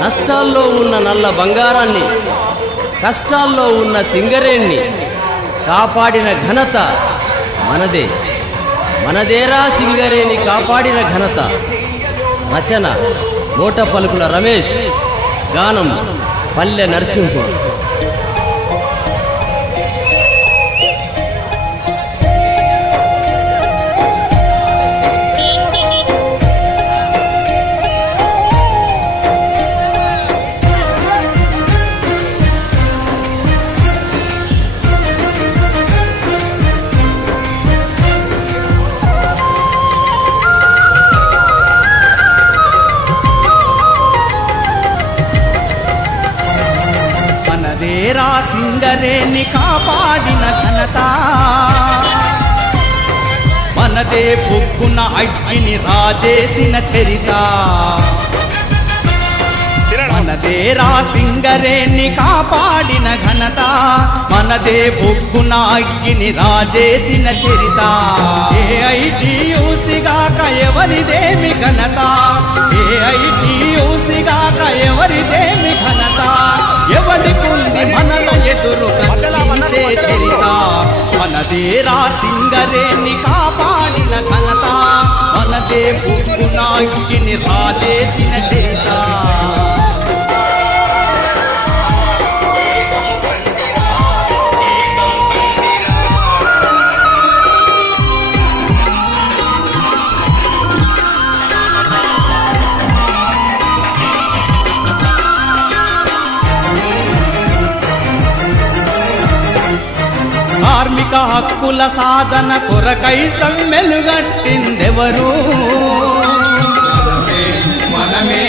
నష్టాల్లో ఉన్న నల్ల బంగారాన్ని, కష్టాల్లో ఉన్న సింగరేణ్ణి కాపాడిన ఘనత మనదే. మనదేరా సింగరేణి కాపాడిన ఘనత. రచన మోట పలుకుల రమేష్, గానం పల్లె నరసింహ. మనదేరా సింగరేణి కాపాడిన ఘనత, మనదే బొగ్గున అగ్గిని రాజేసిన చరిత. మనదేరా సింగరేణి కాపాడిన ఘనత, మనదే బొగ్గున అగ్గిని రాజేసిన చరిత. ఏఐటీయూసిగాక ఎవరిదేమి ఘనత, ఏఐటీయూసిగాక ఎవరిదేమి ఘనత. ఎవరికుంది మనల ఎదురు ప్రశ్నించే చరిత. మనదేరా సింగరేణి కాపాడిన ఘనత, మనదే బొగ్గున అగ్గిని రాజేసిన చరిత. కార్మిక హక్కుల సాధన కొరకై సమ్మెలుగట్టిందెవరు, మనమే.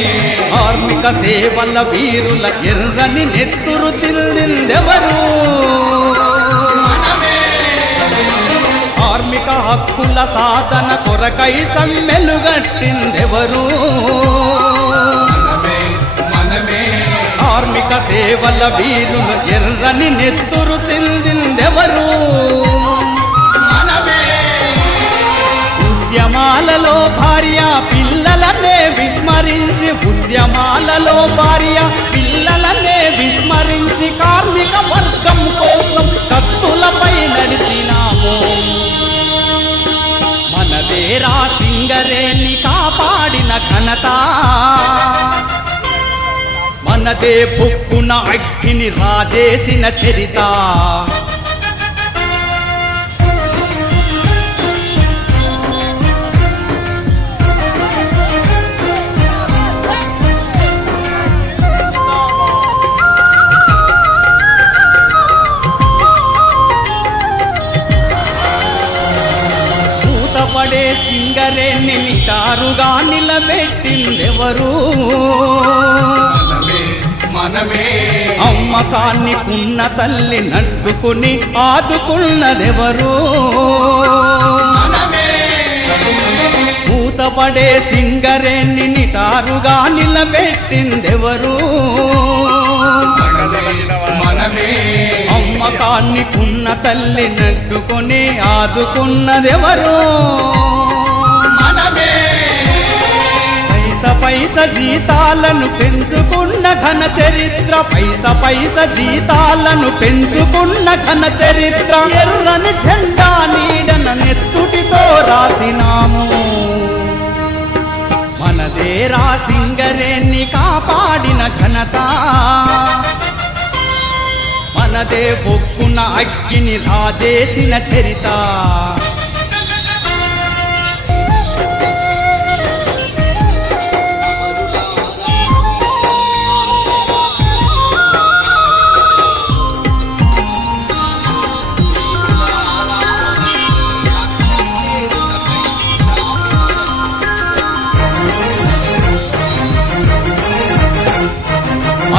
కార్మిక సేవల వీరుల ఎర్రని నెత్తురు చిల్లిందెవరు, కార్మిక హక్కుల సాధన కొరకై సమ్మెలుగట్టిందెవరు, కార్మిక సేవల వీరులు ఎర్రని నెత్తురు చెందిందెవరు. ఉద్యమాలలో భార్య పిల్లలనే విస్మరించి, ఉద్యమాలలో భార్య పిల్లలనే విస్మరించి కార్మిక వర్గం కోసం కత్తులపై నడిచినాము. మనదేరా సింగరేణి కాపాడిన ఘనత, మనదే బొగ్గున అగ్గిని రాజేసిన చరిత. మూతపడే సింగరేణి నిటారుగా నిలబెట్టిందెవరు, అమ్మకాన్ని కున్న తల్లి నడ్డుకుని ఆదుకున్నదెవరు, మూతపడే సింగరేణి నిటారుగా నిలబెట్టిందెవరు, అమ్మకాన్ని కున్న తల్లి నడ్డుకుని ఆదుకున్నదెవరు. పైస జీతాలను పెంచుకున్న ఘన చరిత్ర, పైస జీతాలను పెంచుకున్న ఘన చరిత్ర. ఎర్రని జెండా నీడన నెత్తుటితో రాసినాము. మనదేరా సింగరేణి కాపాడిన ఘనత, మనదే బొగ్గున అగ్గిని రాజేసిన చరిత.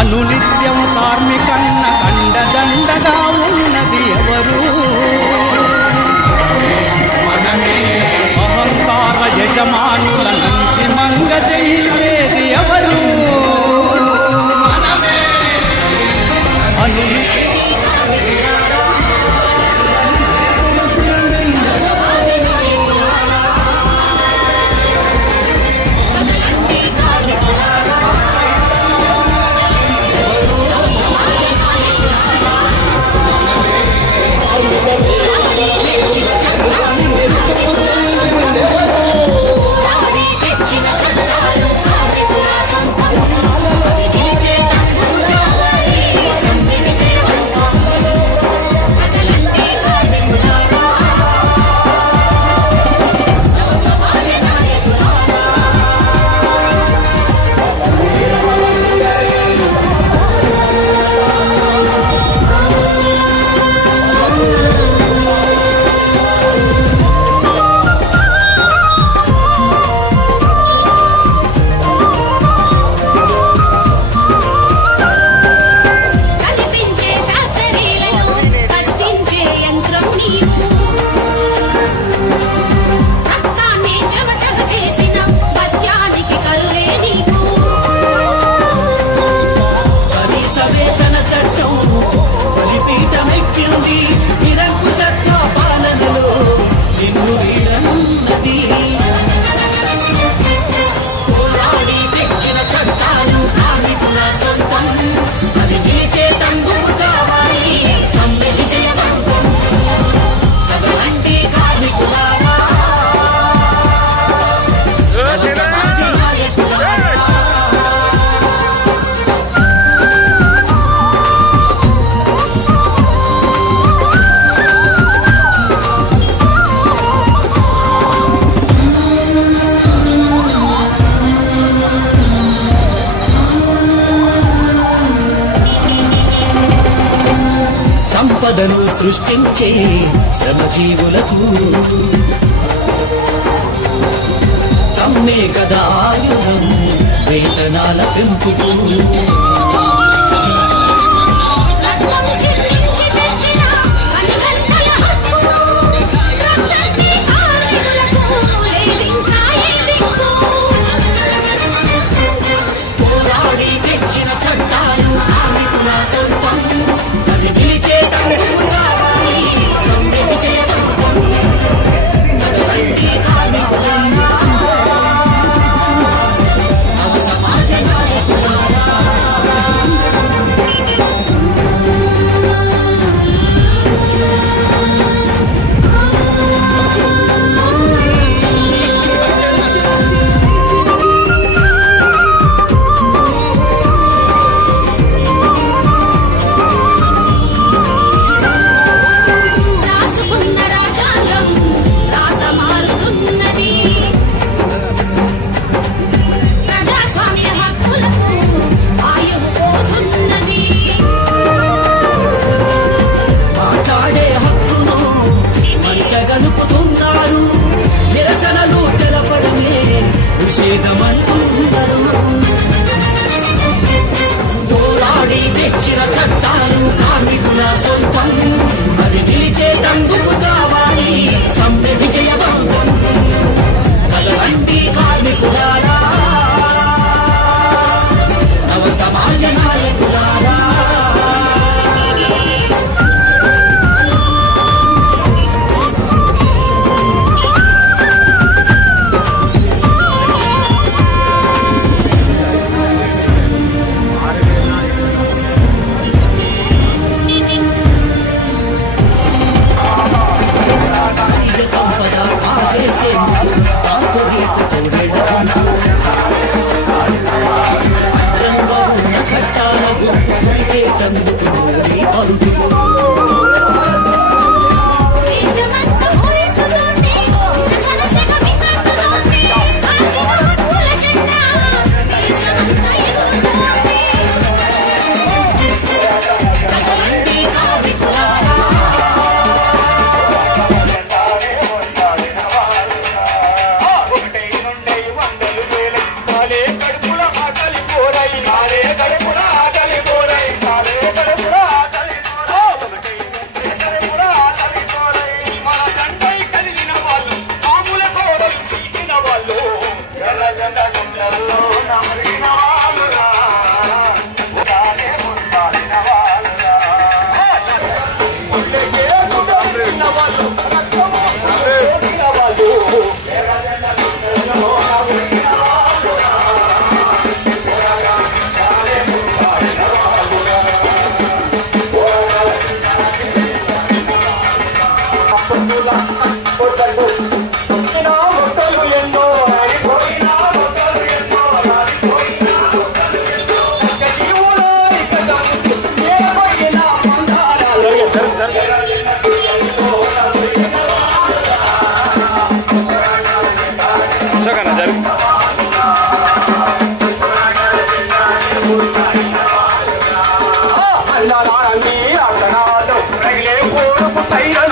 అనునిత్యం కార్మికన్న కండదండగా ఉన్నది ఎవరు, సృష్టించే శ్రమజీవులకు సమ్మె కదా ఆయుధం వేతనాల పెంపుకు. రక్తం చిందించి తెచ్చిన పనిగంటల హక్కు, రక్తాన్ని కార్మికులకు లేదింకా ఏ దిక్కు. పోరాడి తెచ్చిన చట్టాలు కార్మికుల సొంతం, అది పిలిచేటందుకు కావాలి సమ్మె విజయవంతం. కదలండి కార్మికులారా, నవ సమాజ నాయకులారా. రాసుకున్న రాజ్యాంగం రాత మారుతున్నది, ప్రజాస్వామ్య హక్కులకు ఆయువు పోతున్నది. మాట్లాడే హక్కును మంట గలుపుతున్నారు, నిరసనలు తెలపడమే నిషేధమంటున్నారు. పోరాడి తెచ్చిన చట్టాలు కార్మికుల సొంతం, మరి పిలిచేటందుకు కావాలి సమ్మె విజయవంతం. కదలండి కార్మికులారా, నవ సమాజ నాయకులారా. ఖనిజ సంపద కాజేసేందుకు కార్పొరేట్తో వెళ్ళకుంటూ, అడ్డంగా ఉన్న చట్టాల గుర్తు కొరికేటందుకు మోడీ పరుదులు. దేశమంతా హోరెత్తుతోంది, నిరసన సెగ మిన్నెత్తుతోంది, కార్మిక హక్కుల జెండా దేశమంతా ఎగురుతోంది. కదలండి కార్మికులారా, ఒకటై నుండై వందలు వేలై కాలే కడుపుల ఆకలి కోరై కాలే కడుపుల ఆకలి కోరై కాలే కడుపుల ఆకలి కోరై ఒకటై నుండై కడుపుల ఆకలి కోరై మన దండై కలిగిన వాళ్ళు మామూల కోరలు తీసిన వాళ్ళు ఎర్ర జెండ గుండెల్లో నమరిన వాళ్ళురా కాలే ముందాలిన వాళ్ళురా ఒళ్ళకే గుండెన్న వాళ్ళు రక్తము ఓడిన వాళ్ళు ఎర్ర జెండ గుండెల్లో నమరిన వాళ్ళురా పొద్దున మొక్కలు ఎన్నో ఆడిపోయినా మొక్కలు ఎన్నో ఆడిపోయినా మొక్కలు ఎన్నో ఇక జీవులో ఇక గమ్ము ఏమైనా పొందాలి అన్నారాన్ని అర్థనాలు రగిలే కోరుకు తైరలు